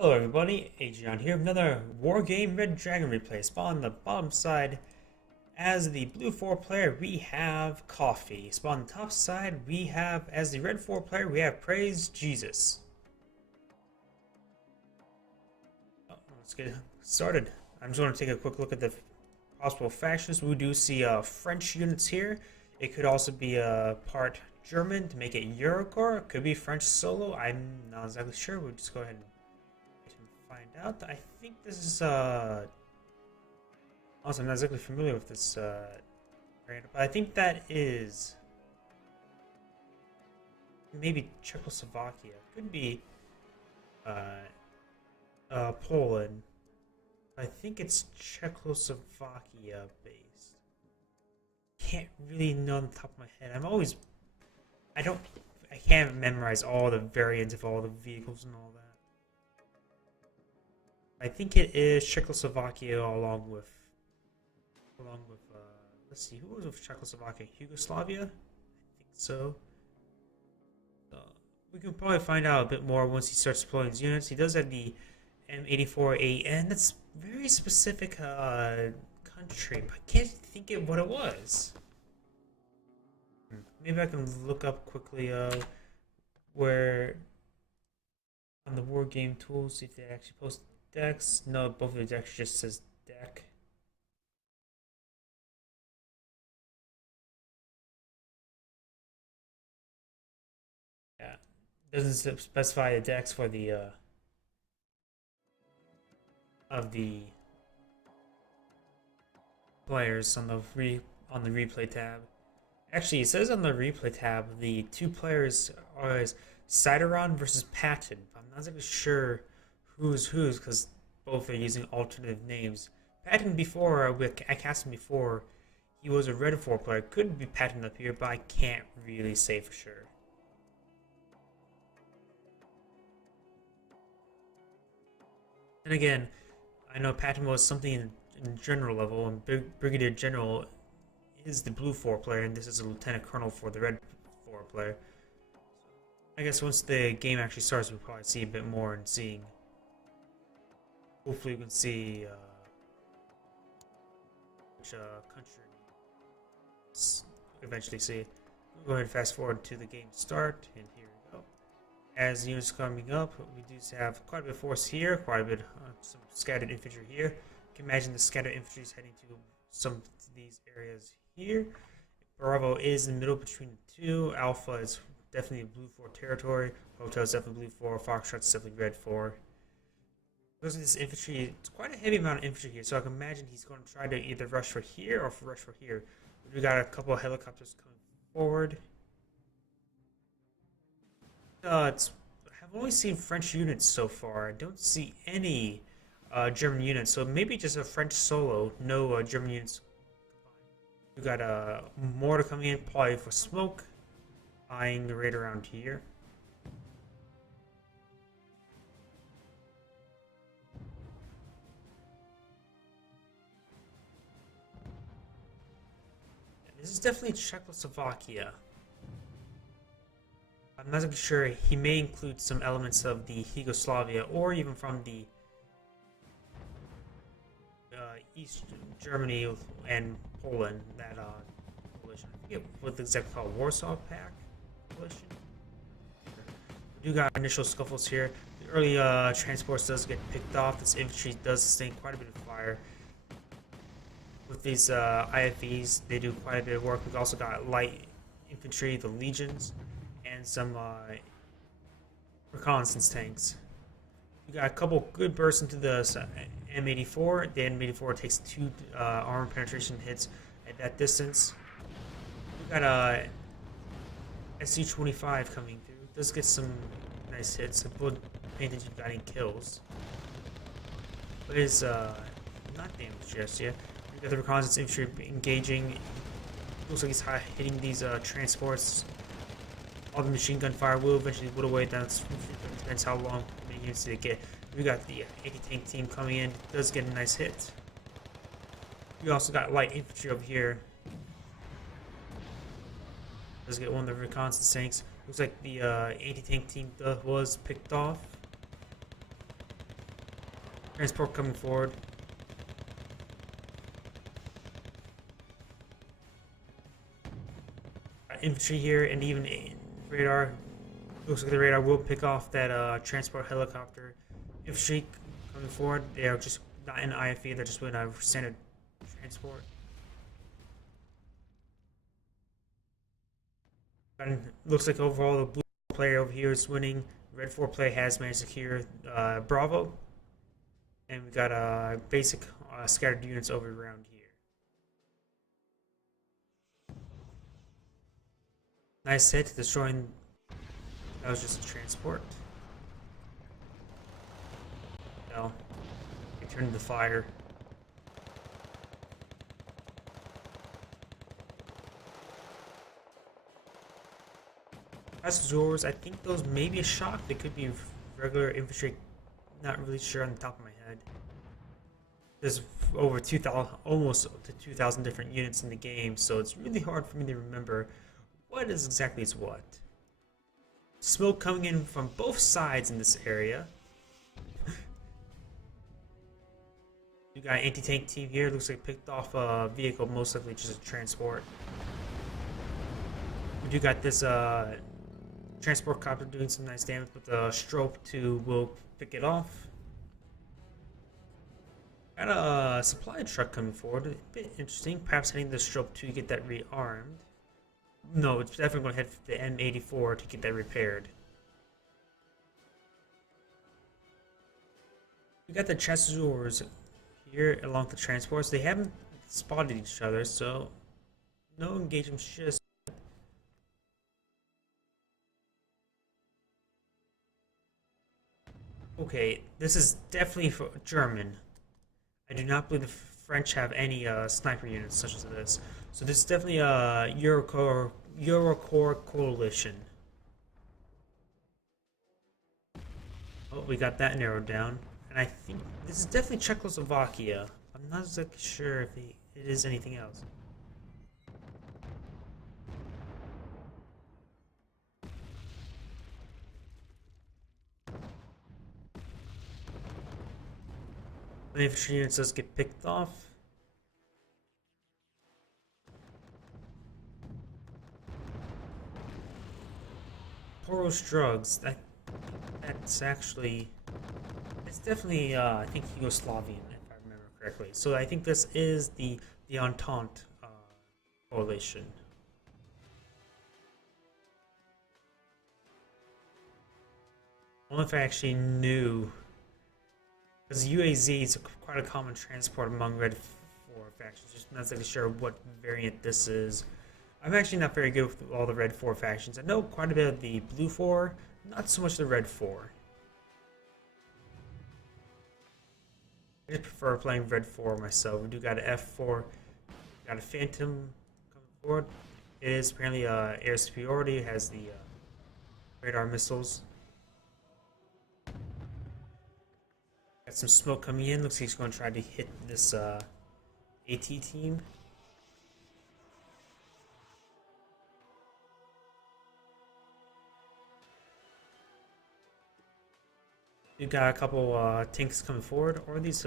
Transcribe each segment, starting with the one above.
Hello everybody, Agion here with another War Game Red Dragon replay. Spawn on the bottom side, as the blue 4 player, we have Coffee. Spawn on the top side, we have, as the red 4 player, we have Praise Jesus. Let's get started. I'm just going to take a quick look at the possible factions. We do see French units here. It could also be a part German to make it Eurocorps. It could be French solo. I'm not exactly sure. We'll just go ahead and find out. I think this is also I'm not exactly familiar with this variant, but I think that is maybe Czechoslovakia. Could be Poland. I think it's Czechoslovakia based. Can't really know on the top of my head. I can't memorize all the variants of all the vehicles and all that. I think it is Czechoslovakia along with let's see, who was with Czechoslovakia? Yugoslavia? I think so. We can probably find out a bit more once he starts deploying his units. He does have the M84AN. That's very specific country, but I can't think of what it was. Maybe I can look up quickly where on the war game tools, see if they actually post decks. No, both of the decks just says deck. Yeah, doesn't specify the decks for the of the players on the replay tab. Actually, it says on the replay tab the two players are Cideron versus Patton. I'm not exactly sure who's because both are using alternative names. Patton before, I cast him before, he was a red 4 player. Could be Patton up here, but I can't really say for sure. And again, I know Patton was something in general level, and Brigadier General is the blue 4 player, and this is a Lieutenant Colonel for the red 4 player. I guess once the game actually starts, we'll probably see a bit more and seeing. Hopefully, we can see which country eventually see. We'll go ahead and fast forward to the game start, and here we go. As the units coming up, we do have quite a bit of force here, quite a bit some scattered infantry here. You can imagine the scattered infantry is heading to some of these areas here. Bravo is in the middle between the two. Alpha is definitely blue 4 territory. Hotel is definitely blue 4. Foxtrot is definitely red 4. Because of this infantry, it's quite a heavy amount of infantry here, so I can imagine he's going to try to either rush for here or rush for here. We got a couple of helicopters coming forward. I've only seen French units so far. I don't see any German units, so maybe just a French solo, no German units. We got a mortar coming in, probably for smoke, eyeing right around here. This is definitely Czechoslovakia. I'm not sure. He may include some elements of the Yugoslavia or even from the East Germany and Poland, that coalition. I forget what it's exactly called, Warsaw Pact coalition. We do got initial scuffles here. The early transports does get picked off. This infantry does sustain quite a bit of fire. With these IFVs, they do quite a bit of work. We've also got light infantry, the legions, and some reconnaissance tanks. We got a couple good bursts into the M84. The M84 takes 2 armor penetration hits at that distance. We got a SC-25 coming through. Does get some nice hits. I wouldn't pay attention to any kills, but it's not damaged just yet. We got the reconnaissance infantry engaging. Looks like he's hitting these transports. All the machine gun fire will eventually whittle away down. Depends how long many units they get. We got the anti-tank team coming in. Does get a nice hit. We also got light infantry over here. Does get one of the reconnaissance tanks. Looks like the anti-tank team was picked off. Transport coming forward. Infantry here, and even radar. Looks like the radar will pick off that transport helicopter. Infantry coming forward. They are just not in IFE, they're just with a standard transport. And looks like overall the blue player over here is winning. Red 4 player has managed to secure Bravo. And we got basic scattered units over around here. Nice hit, destroying. That was just a transport. No. It turned the fire. Azores, I think those may be a shock. They could be regular infantry. Not really sure on the top of my head. There's over 2,000, almost to 2,000 different units in the game, so it's really hard for me to remember what is exactly is what. Smoke coming in from both sides in this area. You got an anti-tank team here. Looks like picked off a vehicle, most likely just a transport. We do got this transport copter doing some nice damage, but the Strobe 2 will pick it off. Got a supply truck coming forward. A bit interesting. Perhaps heading the Strobe 2 to get that rearmed. No, it's definitely going to head for the M84 to get that repaired. We got the Chasseurs here along the transports. They haven't spotted each other, so no engagements just. Okay, this is definitely for German. I do not believe the French have any sniper units such as this. So this is definitely a Eurocorps coalition. Oh, we got that narrowed down. And I think this is definitely Czechoslovakia. I'm not exactly sure if it is anything else. The infantry units does get picked off. Poros drugs. That's actually. It's definitely, I think, Yugoslavian, if I remember correctly. So I think this is the Entente coalition. I don't know if I actually knew, because UAZ is quite a common transport among Red 4 factions. Just not exactly sure what variant this is. I'm actually not very good with all the Red 4 factions. I know quite a bit of the Blue 4, not so much the Red 4. I just prefer playing Red 4 myself. We do got an F4, got a Phantom coming forward. It is apparently air superiority. It has the radar missiles. Got some smoke coming in. Looks like he's going to try to hit this AT team. You got a couple tanks coming forward, or these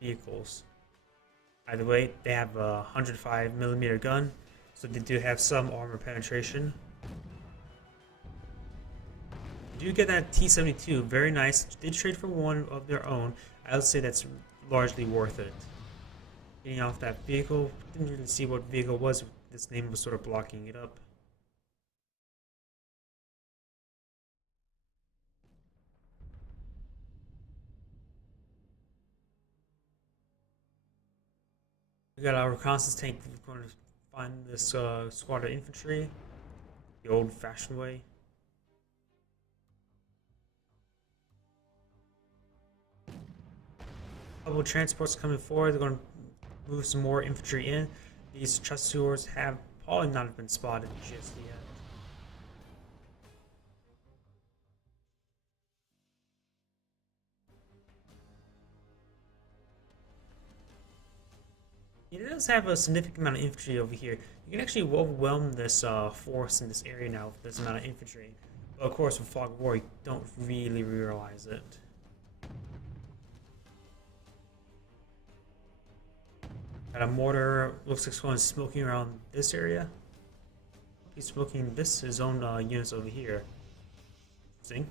vehicles. Either way, they have a 105mm gun, so they do have some armor penetration. You do get that T-72, very nice. Did trade for one of their own. I would say that's largely worth it. Getting off that vehicle, didn't really see what vehicle was. This name was sort of blocking it up. We got our reconnaissance tank. We're going to find this squad of infantry the old-fashioned way. Couple of transports coming forward. They're going to move some more infantry in. These chasseurs have probably not been spotted just yet. It does have a significant amount of infantry over here. You can actually overwhelm this force in this area now with this amount of infantry. But of course, with Fog of War, you don't really realize it. Got a mortar. Looks like someone's smoking around this area. He's smoking his own units over here. Interesting.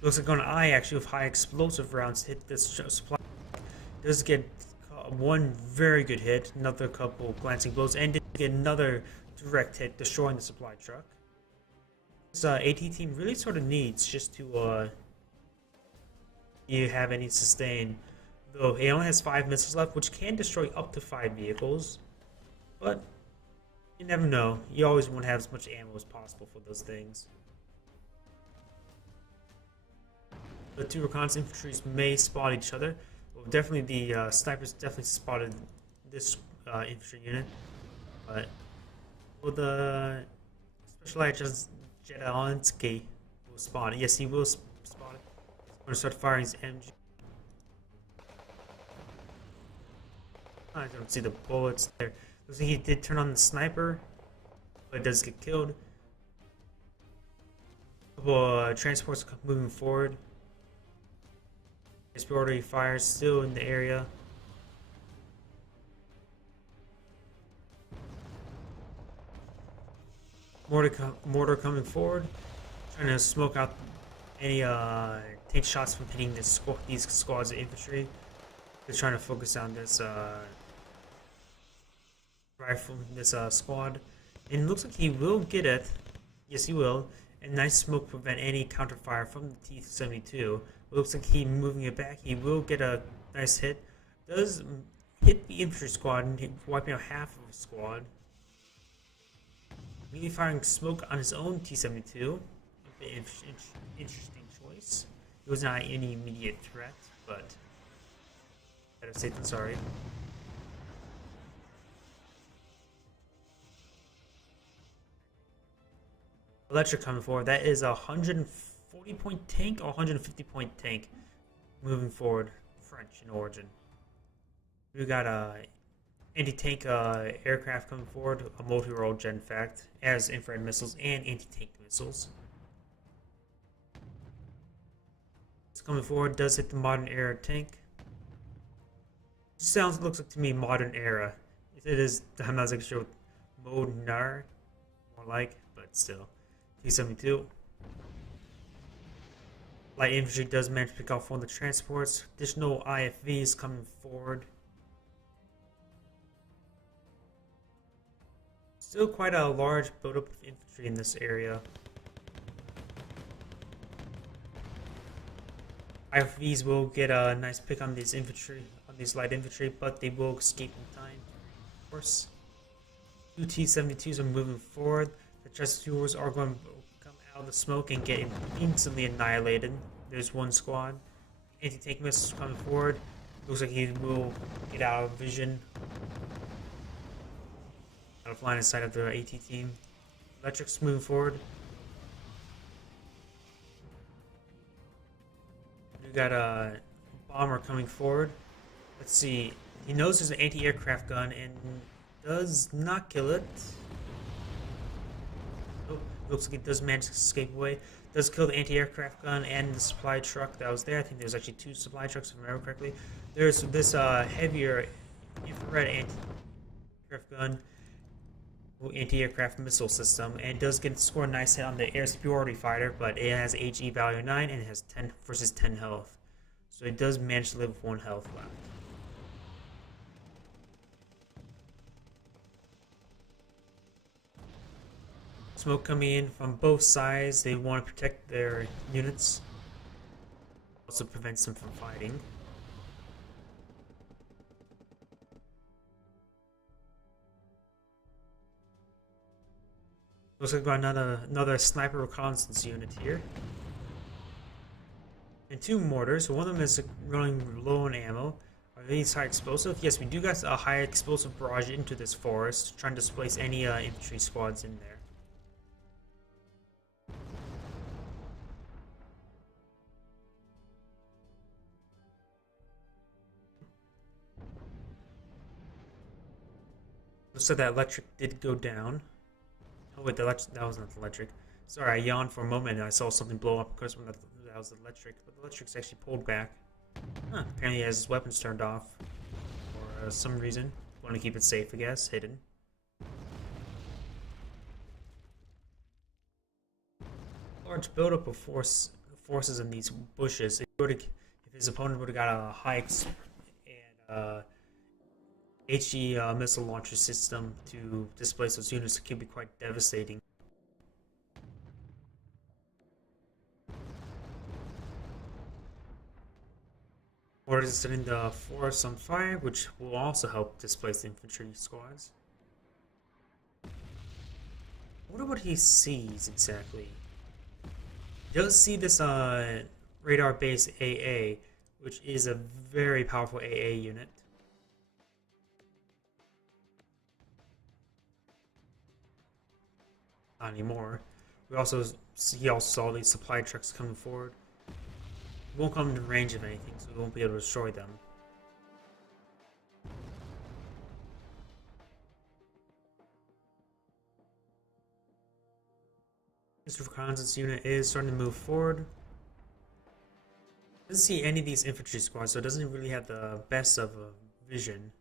Looks like an eye actually with high explosive rounds hit this supply. Does get one very good hit, another couple glancing blows, and did get another direct hit, destroying the supply truck. This AT team really sort of needs just to you have any sustain. Though it only has 5 missiles left, which can destroy up to 5 vehicles. But you never know. You always want to have as much ammo as possible for those things. The 2 reconnaissance infantries may spot each other. Well, definitely the snipers definitely spotted this infantry unit. But will the specialized Jedalensky will spot it? Yes, he will spot it. He's going to start firing his MG. I don't see the bullets there. Looks like he did turn on the sniper, but it does get killed. Couple transports moving forward. His rotary fires still in the area. Mortar coming forward, trying to smoke out any take shots from hitting these squads of infantry. They're trying to focus on this rifle, this squad, and it looks like he will get it. Yes, he will. And nice smoke prevent any counterfire from the T-72. It looks like he moving it back. He will get a nice hit. Does hit the infantry squad and wiping out half of the squad. Immediately firing smoke on his own T-72. Interesting choice. It was not any immediate threat, but better safe than sorry. Electric coming forward. That is a 140 point tank or 150 point tank moving forward. French in origin. We got a anti-tank aircraft coming forward, a multi-role jet in fact, as infrared missiles and anti-tank missiles. It's coming forward, does hit the modern era tank. Looks like to me modern era. It is, I'm not exactly sure what mode nar, more like, but still. T-72. Light infantry does manage to pick off one of the transports. Additional IFVs coming forward. Still quite a large buildup of infantry in this area. IFVs will get a nice pick on these infantry, on these light infantry, but they will escape in time. Of course, 2 T-72s are moving forward. The Chesterfields are going to come out of the smoke and get instantly annihilated. There's one squad. Anti-tank missiles coming forward. Looks like he will get out of vision. Out of line of sight of the AT team. Electrics moving forward. We got a bomber coming forward. Let's see. He knows there's an anti-aircraft gun and does not kill it. Oh, looks like it does manage to escape away. Does kill the anti-aircraft gun and the supply truck that was there. I think there's actually 2 supply trucks, if I remember correctly. There's this heavier infrared anti-aircraft gun, anti-aircraft missile system, and does get score a nice hit on the air superiority fighter, but it has HE value 9 and it has 10 versus 10 health. So it does manage to live with 1 health left. Smoke coming in from both sides. They want to protect their units. Also prevents them from fighting. Looks like we've got another sniper reconnaissance unit here. And 2 mortars. So one of them is running low on ammo. Are these high explosive? Yes, we do got a high explosive barrage into this forest, trying to displace any infantry squads in there. Looks like that electric did go down. Oh wait, that was not the electric. Sorry, I yawned for a moment and I saw something blow up. Of course, that was the electric, but the electric's actually pulled back. Huh, apparently he has his weapons turned off for some reason. Want to keep it safe, I guess, hidden. Large buildup of forces in these bushes. If his opponent would have got a hikes and HE missile launcher system to displace those units, it could be quite devastating. Orders setting the forest on fire, which will also help displace the infantry squads. I wonder what he sees exactly. He does see this radar base AA, which is a very powerful AA unit. Not anymore. He also saw these supply trucks coming forward. He won't come into range of anything, so we won't be able to destroy them. Mr. Khan's unit is starting to move forward. Doesn't see any of these infantry squads, so it doesn't really have the best of a vision.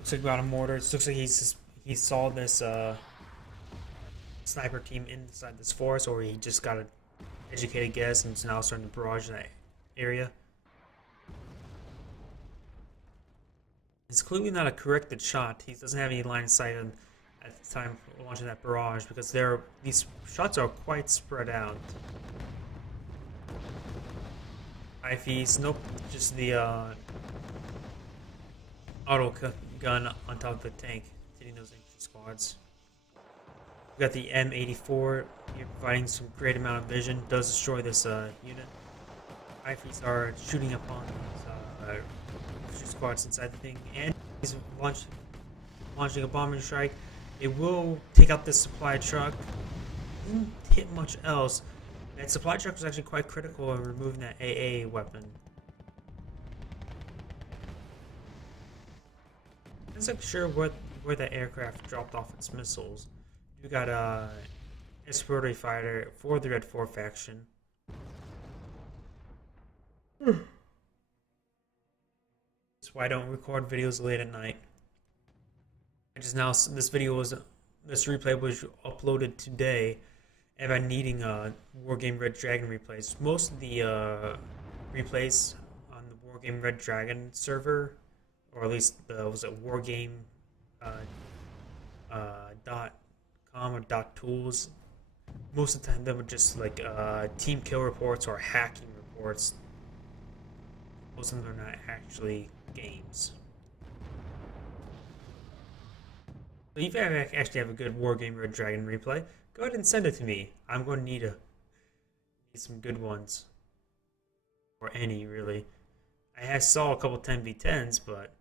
Looks like we got a mortar. It looks like he saw this sniper team inside this forest, or he just got an educated guess and is now starting to barrage that area. It's clearly not a corrected shot. He doesn't have any line of sight at the time of launching that barrage because these shots are quite spread out. IFEs, nope, just the auto gun on top of the tank, hitting those infantry squads. We got the M84 here providing some great amount of vision. Does destroy this unit. IFEs are shooting upon these squads inside the thing, and he's launching a bombing strike. It will take out this supply truck. Didn't hit much else. That supply truck was actually quite critical in removing that AA weapon. I'm not sure where that aircraft dropped off its missiles. We got a exploratory fighter for the Red 4 faction. That's why I don't record videos late at night. This replay was uploaded today, and I'm needing Wargame Red Dragon replays. Most of the replays on the Wargame Red Dragon server, or at least was it Wargame .com or .tools. Most of the time, they were just like team kill reports or hacking reports. Most of them are not actually games. So if you actually have a good Wargame Red Dragon replay, go ahead and send it to me. I'm going to need some good ones. Or any, really. I saw a couple 10v10s, but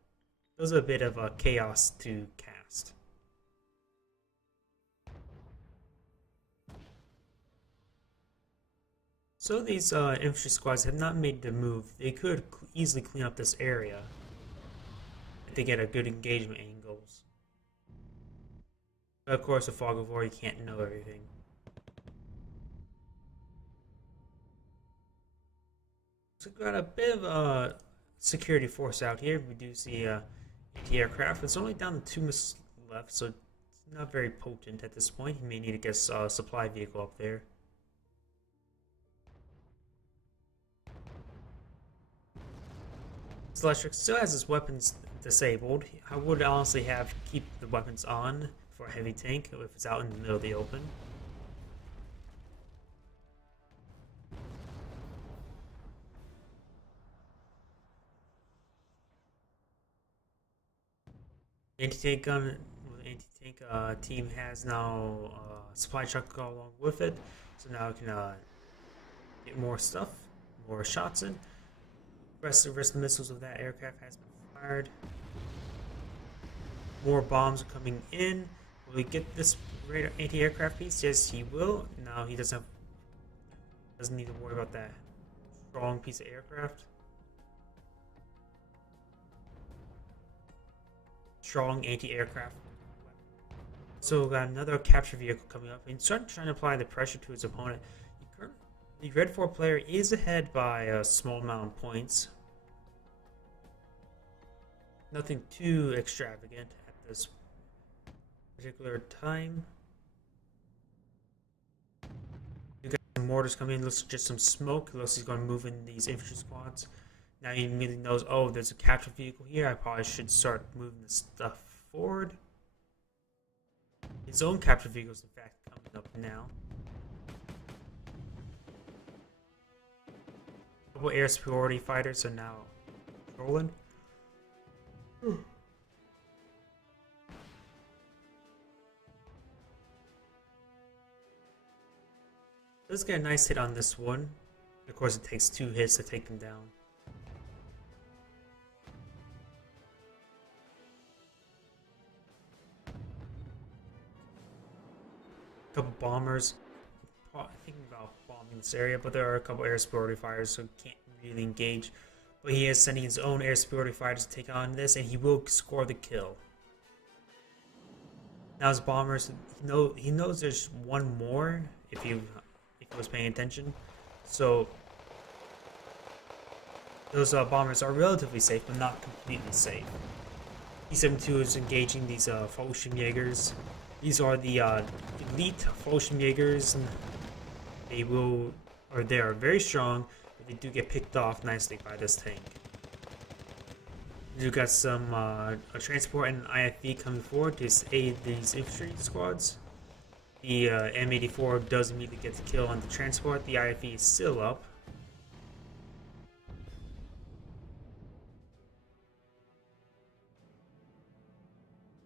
those are a bit of a chaos to cast. So these infantry squads have not made the move. They could easily clean up this area if they get a good engagement angles. But of course, with Fog of War, you can't know everything. So we've got a bit of a security force out here. We do see anti-aircraft. It's only down to 2 missiles left, so it's not very potent at this point. He may need to get a supply vehicle up there. Electric still has his weapons disabled. I would honestly keep the weapons on for a heavy tank if it's out in the middle of the open. Anti-tank gun, the anti-tank team has now a supply truck go along with it, so now we can get more stuff, more shots in. Rest of the missiles of that aircraft has been fired. More bombs are coming in. Will he get this radar anti-aircraft piece? Yes, he will. Now he doesn't need to worry about that strong piece of aircraft. Strong anti-aircraft So we got another capture vehicle coming up and start trying to apply the pressure to his opponent. The red 4 player is ahead by a small amount of points. Nothing too extravagant at this particular time. You got some mortars coming in, looks like just some smoke. Looks like he's going to move in these infantry squads. Now he immediately knows, oh, there's a capture vehicle here. I probably should start moving this stuff forward. His own capture vehicle is in fact coming up now. A couple air superiority fighters are now patrolling. Let's get a nice hit on this one. Of course, it takes 2 hits to take them down. A couple bombers. Thinking about bombing this area, but there are a couple air superiority fighters, so he can't really engage. But he is sending his own air superiority fighters to take on this, and he will score the kill. Now his bombers, he knows there's one more if he was paying attention. So those bombers are relatively safe, but not completely safe. E-72 is engaging these Fallschirmjägers. These are the elite Fallschirmjägers. They are very strong, but they do get picked off nicely by this tank. You got some a transport and an IFV coming forward to aid these infantry squads. The M84 does immediately get the kill on the transport. The IFV is still up.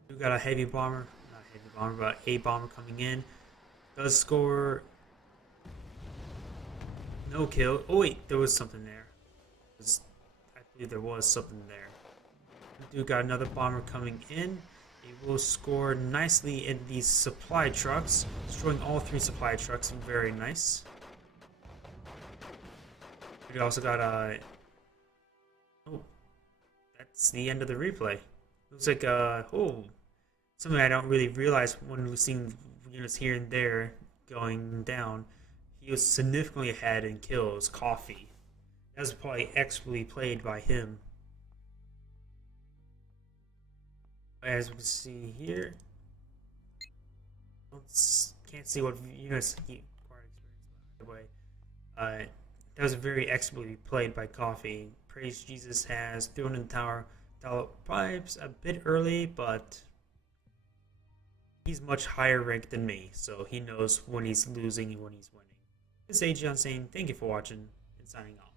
We got a heavy bomber, not a heavy bomber, but a bomber coming in. Does score no kill. Oh wait, there was something there. I believe there was something there. We do got another bomber coming in. It will score nicely in these supply trucks, destroying all 3 supply trucks. Very nice. We also got a. Oh, that's the end of the replay. Looks like something I don't really realize when we're seeing units here and there going down. He was significantly ahead in kills. Coffee. That was probably expertly played by him. As we can see here, can't see what units he acquired experience by the way. That was very expertly played by Coffee. Praise Jesus has thrown in the tower. Pipes a bit early, but he's much higher ranked than me, so he knows when he's losing and when he's winning. This is Agion saying thank you for watching and signing off.